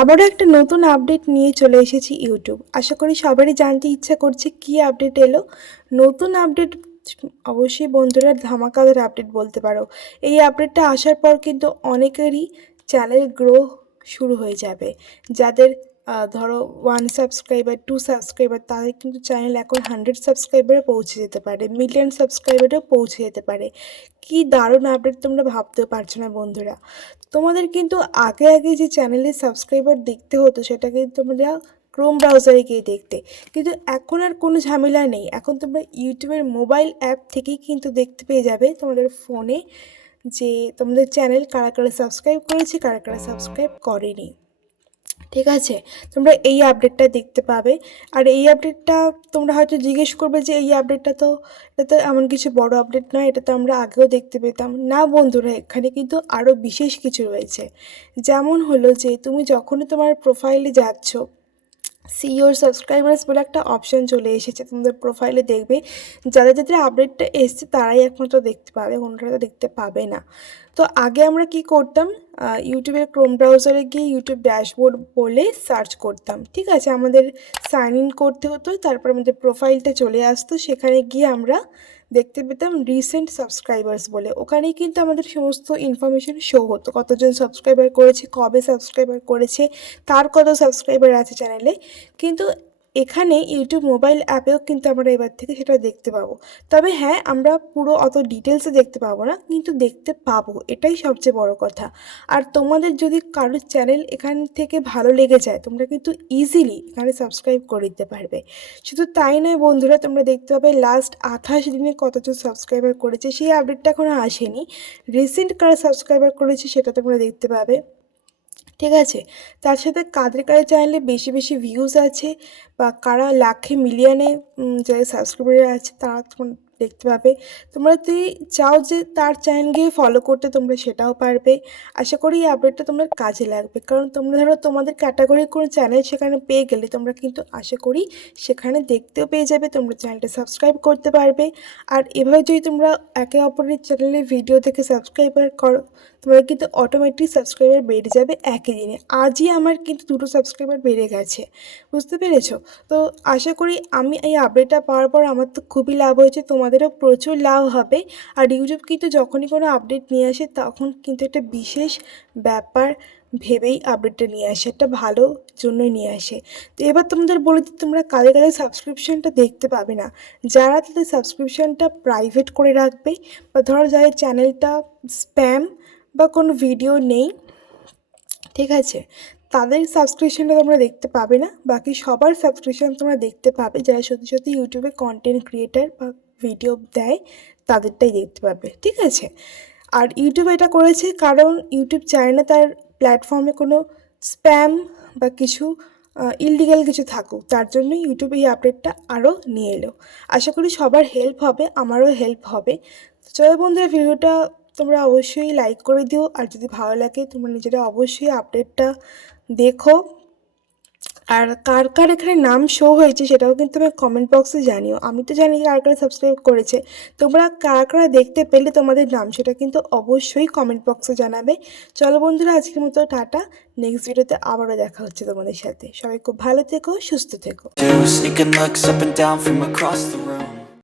আবারও একটা নতুন আপডেট নিয়ে চলে এসেছি ইউটিউব। আশা করি সবারই জানতে ইচ্ছা করছে কী আপডেট এলো। নতুন আপডেট অবশ্যই বন্ধুরা ধামাকাদার আপডেট বলতে পারো। এই আপডেটটা আসার পর কিন্তু অনেকেরই চ্যানেল গ্রো শুরু হয়ে যাবে। যাদের ধরো 1 সাবস্ক্রাইবার 2 সাবস্ক্রাইবার তাদের কিন্তু চ্যানেল এখন 100 সাবস্ক্রাইবারে পৌঁছে যেতে পারে, মিলিয়ন সাবস্ক্রাইবারেও পৌঁছে যেতে পারে। কি দারুণ আপডেট, তোমরা ভাবতেও পারছো না বন্ধুরা। তোমাদের কিন্তু আগে আগে যে চ্যানেলের সাবস্ক্রাইবার দেখতে হতো সেটা কিন্তু তোমরা ক্রোম ব্রাউজারে গিয়ে দেখতে, কিন্তু এখন আর কোনো ঝামেলা নেই। এখন তোমরা ইউটিউবের মোবাইল অ্যাপ থেকেই কিন্তু দেখতে পেয়ে যাবে তোমাদের ফোনে যে তোমাদের চ্যানেল কারা কারা সাবস্ক্রাইব করেছে, কারা কারা সাবস্ক্রাইব করেনি। ঠিক আছে, তোমরা এই আপডেটটা দেখতে পাবে। আর এই আপডেটটা তোমরা হয়তো জিজ্ঞেস করবে যে এই আপডেটটা তো, এটা তো এমন কিছু বড় আপডেট নয়, এটা তো আমরা আগেও দেখতে পেতাম। না বন্ধুরা, এখানে কিন্তু আরও বিশেষ কিছু রয়েছে। যেমন হলো যে তুমি যখনই তোমার প্রোফাইলে যাচ্ছ, সি ইওর সাবস্ক্রাইবার্স বলে একটা অপশান চলে এসেছে তোমাদের প্রোফাইলে। দেখবে যাদের যাদের আপডেটটা এসছে তারাই একমাত্র দেখতে পাবে, অন্যরা তো দেখতে পাবে না। তো আগে আমরা কি করতাম, ইউটিউবের ক্রোম ব্রাউজারে গিয়ে ইউটিউব ড্যাশবোর্ড বলে সার্চ করতাম। ঠিক আছে, আমাদের সাইন ইন করতে হতো, তারপর আমাদের প্রোফাইলটা চলে আসতো, সেখানে গিয়ে আমরা দেখতে পেতাম রিসেন্ট সাবস্ক্রাইবার্স বলে। ওখানেই কিন্তু আমাদের সমস্ত ইনফরমেশন শো হতো, কতজন সাবস্ক্রাইবার করেছে, কবে সাবস্ক্রাইবার করেছে, কার কত সাবস্ক্রাইবার আছে চ্যানেলে। কিন্তু এখানে ইউটিউব মোবাইল অ্যাপেও কিন্তু আমরা এবার থেকে সেটা দেখতে পাবো। তবে হ্যাঁ, আমরা পুরো অত ডিটেলসে দেখতে পাবো না, কিন্তু দেখতে পাবো, এটাই সবচেয়ে বড় কথা। আর তোমাদের যদি কারোর চ্যানেল এখান থেকে ভালো লেগে যায়, তোমরা কিন্তু ইজিলি এখানে সাবস্ক্রাইব করে দিতে পারবে। শুধু তাই নয় বন্ধুরা, তোমরা দেখতে পাবে লাস্ট 28 দিনে কতজন সাবস্ক্রাইবার করেছে, সেই আপডেটটা এখনও আসেনি। রিসেন্ট কারা সাবস্ক্রাইবার করেছে সেটা তোমরা দেখতে পাবে। ঠিক আছে, তার সাথে কাদের কাদের চ্যানেলে বেশি বেশি ভিউজ আছে বা কারা লাখে মিলিয়নে যাদের সাবস্ক্রাইবার আছে তারা তোমরা দেখতে পাবে। তোমরা যদি চাও যে তার চ্যানেল গিয়ে ফলো করতে, তোমরা সেটাও পারবে। আশা করি এই আপডেটটা তোমার কাজে লাগবে, কারণ তোমরা ধরো তোমাদের ক্যাটাগরির কোনো চ্যানেল সেখানে পেয়ে গেলে তোমরা কিন্তু আশা করি সেখানে দেখতেও পেয়ে যাবে, তোমরা চ্যানেলটা সাবস্ক্রাইব করতে পারবে। আর এভাবে যদি তোমরা একে অপরের চ্যানেলে ভিডিও দেখে সাবস্ক্রাইবার করো, তোমার কিন্তু অটোমেটিক সাবস্ক্রাইবার বেড়ে যাবে একই দিনে। আজই আমার কিন্তু 2টো সাবস্ক্রাইবার বেড়ে গেছে, বুঝতে পেরেছো? তো আশা করি আমি এই আপডেটটা পাওয়ার পর আমার তো খুবই লাভ হয়েছে, তোমাদেরও প্রচুর লাভ হবে। আর ইউটিউব কিন্তু যখনই কোনো আপডেট নিয়ে আসে তখন কিন্তু একটা বিশেষ ব্যাপার ভেবেই আপডেটটা নিয়ে আসে, একটা ভালো জন্যই নিয়ে আসে। তো এবার তোমাদের বলে দিই তোমরা কাদের কাদের সাবস্ক্রিপশানটা দেখতে পাবে না। যারা তাদের সাবস্ক্রিপশানটা প্রাইভেট করে রাখবে, বা ধরো যাদের চ্যানেলটা স্প্যাম বা কোনো ভিডিও নেই, ঠিক আছে, তাদের সাবস্ক্রিপশানটা তোমরা দেখতে পাবে না। বাকি সবার সাবস্ক্রিপশান তোমরা দেখতে পাবে, যারা সত্যি সত্যি ইউটিউবে কন্টেন্ট ক্রিয়েটার বা ভিডিও দেয় তাদেরটাই দেখতে পাবে। ঠিক আছে, আর ইউটিউব এটা করেছে কারণ ইউটিউব চায় না তার প্ল্যাটফর্মে কোনো স্প্যাম বা কিছু ইললিগাল কিছু থাকুক, তার জন্য ইউটিউব এই আপডেটটা আরও নিয়ে এলো। আশা করি সবার হেল্প হবে, আমারও হেল্প হবে। চলো বন্ধুরা, ভিডিওটা তোমরা অবশ্যই লাইক করে দিও, আর যদি ভালো লাগে তোমরা নিজেরা অবশ্যই আপডেটটা দেখো। আর কার কার এখানে নাম শো হয়েছে সেটাও কিন্তু আমি কমেন্ট বক্সে জানিও। আমি তো জানি কার কারা সাবস্ক্রাইব করেছে, তোমরা কারা কারা দেখতে পেলে তোমাদের নাম সেটা কিন্তু অবশ্যই কমেন্ট বক্সে জানাবে। চলো বন্ধুরা, আজকের মতো টাটা। নেক্সট ভিডিওতে আবারও দেখা হচ্ছে তোমাদের সাথে। সবাই খুব ভালো থেকো, সুস্থ থেকো। Sneaking looks up and down from across the room.